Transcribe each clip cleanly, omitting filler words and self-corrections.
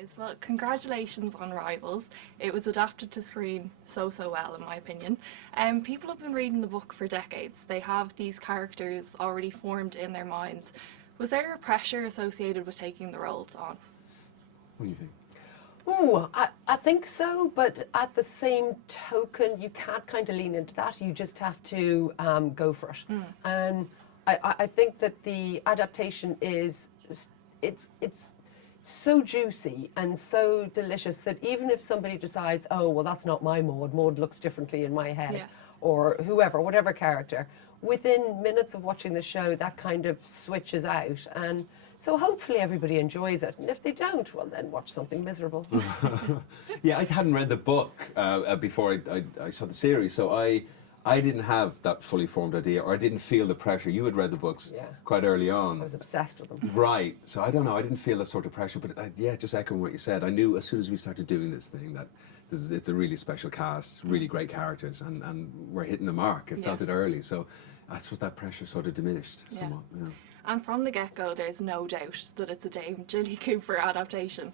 guys. Well, congratulations on Rivals. It was adapted to screen so well, in my opinion. People have been reading the book for decades. They have these characters already formed in their minds. Was there a pressure associated with taking the roles on? What do you think? Oh, I think so, but at the same token, you can't kind of lean into that. You just have to go for it. And I think that the adaptation is, it's so juicy and so delicious that even if somebody decides, oh, well, that's not my Maud, Maud looks differently in my head, or whoever, whatever character, within minutes of watching the show, that kind of switches out. And so hopefully everybody enjoys it. And if they don't, well, then watch something miserable. Yeah, I hadn't read the book before I saw the series, so I didn't have that fully formed idea, or I didn't feel the pressure. You had read the books quite early on. I was obsessed with them. Right, so I don't know, I didn't feel that sort of pressure, but yeah, just echoing what you said, I knew as soon as we started doing this thing that it's a really special cast, really great characters, and we're hitting the mark. I felt it early, so that's what that pressure sort of diminished somewhat. Yeah. And from the get-go, there's no doubt that it's a Dame Gilly Cooper adaptation.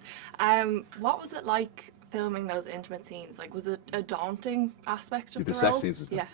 What was it like filming those intimate scenes? Like, was it a daunting aspect of the role? sex scenes and stuff?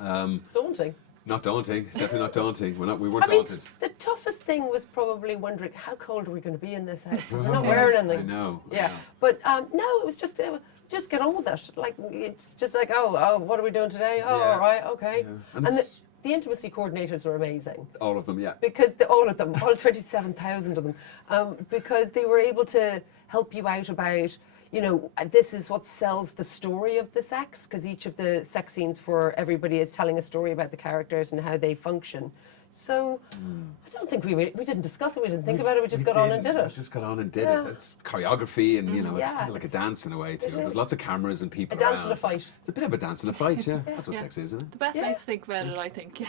Yeah. Daunting. Not daunting, definitely not daunting. We weren't I mean, daunted. the toughest thing was probably wondering how cold are we going to be in this house? We're not wearing anything. I know. Yeah, but no, it was just get on with it. Like, it's just like, oh, what are we doing today? Oh, all right, okay. Yeah. And the intimacy coordinators were amazing. All of them, yeah. Because all of them, all 27,000 of them, because they were able to help you out about, you know, this is what sells the story of the sex, because each of the sex scenes for everybody is telling a story about the characters and how they function. So I don't think we didn't discuss it, we didn't think about it, we just got on and did it. We just got on and did it. It's choreography and, you know, it's kind of like a it's dance in a way too. There's lots of cameras and people A around. dance and a fight. It's a bit of a dance and a fight, yeah. That's what sex is, isn't it? The best way to think about it, I think.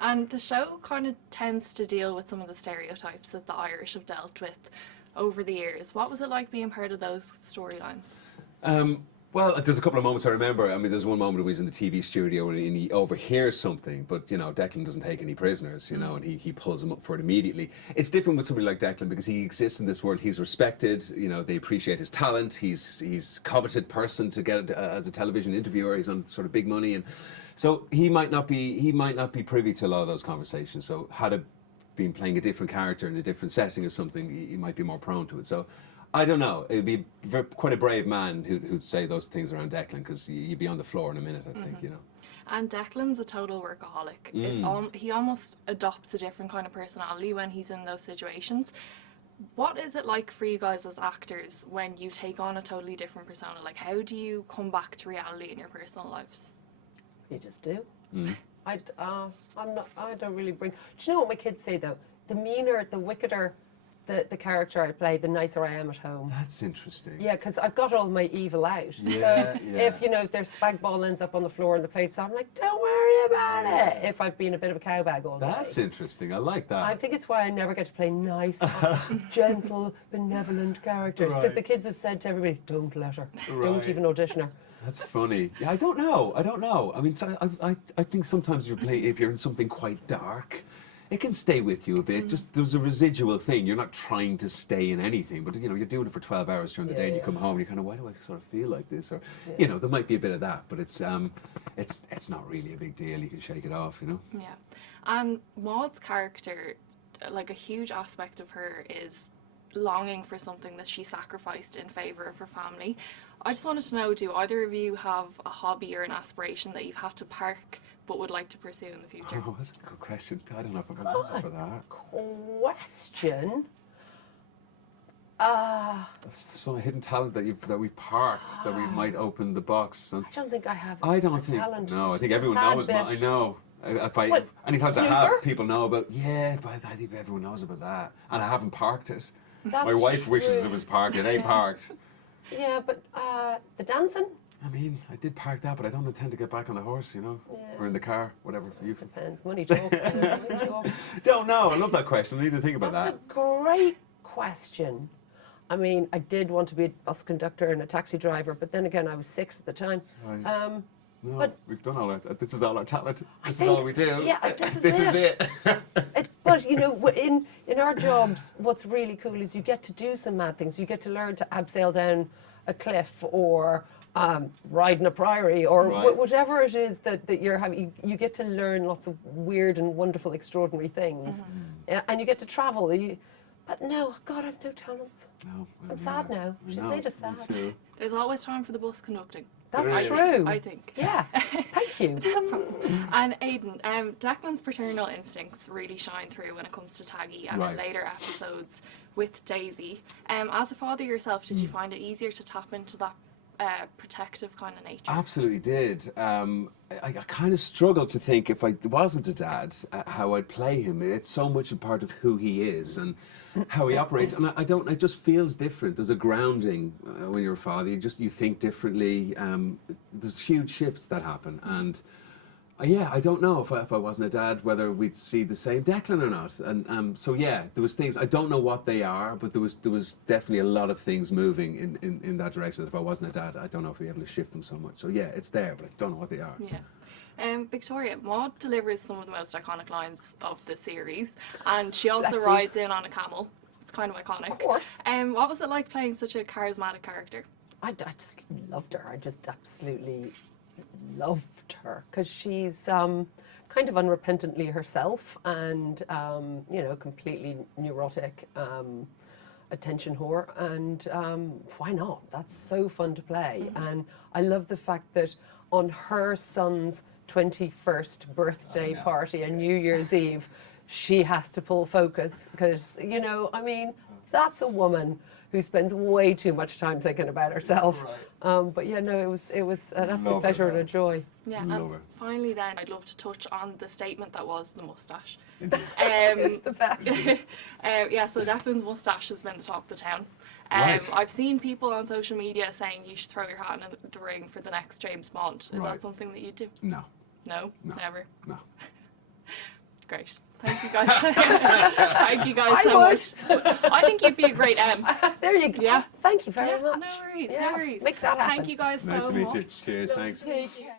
And the show kind of tends to deal with some of the stereotypes that the Irish have dealt with over the years. What was it like being part of those storylines? Well, there's a couple of moments I remember. I mean, there's one moment where he's in the TV studio and he overhears something, but, you know, Declan doesn't take any prisoners, you know, and he pulls him up for it immediately. It's different with somebody like Declan because he exists in this world. He's respected, you know, they appreciate his talent. He's coveted person to get as a television interviewer. He's on sort of big money, and so he might not be privy to a lot of those conversations. So had it been playing a different character in a different setting or something, he might be more prone to it. So I don't know. It'd be quite a brave man who'd say those things around Declan, because you'd be on the floor in a minute, I think, you know. And Declan's a total workaholic. He almost adopts a different kind of personality when he's in those situations. What is it like for you guys as actors when you take on a totally different persona? Like, how do you come back to reality in your personal lives? You just do. I don't really bring. Do you know what my kids say though? The meaner, the wickeder the character I play, the nicer I am at home. That's interesting. Yeah, because I've got all my evil out. Yeah, so if, you know, their spag ball ends up on the floor in the plate, so I'm like, don't worry about it. If I've been a bit of a cowbag all day. That's interesting. I like that. I think it's why I never get to play nice, gentle, benevolent characters. Because the kids have said to everybody, don't let her. Don't even audition her. That's funny. Yeah, I don't know. I mean, I think sometimes if you're in something quite dark, it can stay with you a bit. Just there's a residual thing. You're not trying to stay in anything, but you know, you're doing it for 12 hours during the day, and you come home and you're kind of, why do I sort of feel like this? Or you know, there might be a bit of that, but it's not really a big deal. You can shake it off, you know. Yeah, and Maud's character, like a huge aspect of her is longing for something that she sacrificed in favour of her family. I just wanted to know, do either of you have a hobby or an aspiration that you've had to park but would like to pursue in the future? Oh, that's a good question. I don't know if I can answer for that. Question. Some hidden talent that we've parked, that we might open the box. And I don't think I have. I don't think. Talent. No, I think It's a everyone sad knows. bit. I know. Any talents I have, people know about. Yeah, but I think everyone knows about that, and I haven't parked it. That's My wife wishes true. it was parked. It ain't parked. Yeah, but the dancing I mean, I did park that, but I don't intend to get back on the horse, you know, Yeah. or in the car, whatever. You depends. Money talks. Money talks. don't know. I love that question. I need to think about That's that. a great question. I mean, I did want to be a bus conductor and a taxi driver, but then again, I was 6 at the time. Right. No, But- we've done all that. This is all our talent. I This is think- all we do. yeah, This is it. But you know, in our jobs, what's really cool is you get to do some mad things. You get to learn to abseil down a cliff or ride in a priory or Right. whatever it is that you're having. You get to learn lots of weird and wonderful, extraordinary things, and you get to travel. But no, God, I've no talents. No, I'm sad now. I She's know, made us me sad. too. There's always time for the bus conducting. That's There is. true. I think. Yeah, thank you. And Aidan, Declan's paternal instincts really shine through when it comes to Taggy and in Right. later episodes with Daisy. As a father yourself, did you find it easier to tap into that protective kind of nature? Absolutely did. I kind of struggled to think if I wasn't a dad, how I'd play him. It's so much a part of who he is and how he operates, and it just feels different. There's a grounding when you're a father. You think differently. There's huge shifts that happen, and yeah, I don't know if I wasn't a dad whether we'd see the same Declan or not. And so yeah, there was things I don't know what they are, but there was definitely a lot of things moving in that direction. That if I wasn't a dad, I don't know if we'd be able to shift them so much. So yeah, it's there, but I don't know what they are. Yeah. Victoria, Maud delivers some of the most iconic lines of the series, and she also Bless you. rides in on a camel. It's kind of iconic. Of course. What was it like playing such a charismatic character? I just loved her. I just absolutely loved her because she's kind of unrepentantly herself and you know, completely neurotic, attention whore, and why not? That's so fun to play. And I love the fact that on her son's 21st birthday party and New Year's Eve, she has to pull focus because, you know, I mean, that's a woman who spends way too much time thinking about herself. But yeah, no, it was an absolute Love pleasure her. and a joy. Yeah, Love and her. finally then, I'd love to touch on the statement that was the moustache. It's the best. Yeah, so Declan's moustache has been the talk of the town. Right. I've seen people on social media saying you should throw your hat in the ring for the next James Bond. Is Right. that something that you do? No, No, No. never. no. Great. Thank you guys. Thank you guys I so would. much. I think you'd be a great M. There you go. Yeah. Thank you very Yeah, much. no worries, Yeah, no worries. make that happen. Thank you guys Nice so to meet much. you. Cheers. Thanks. Take care.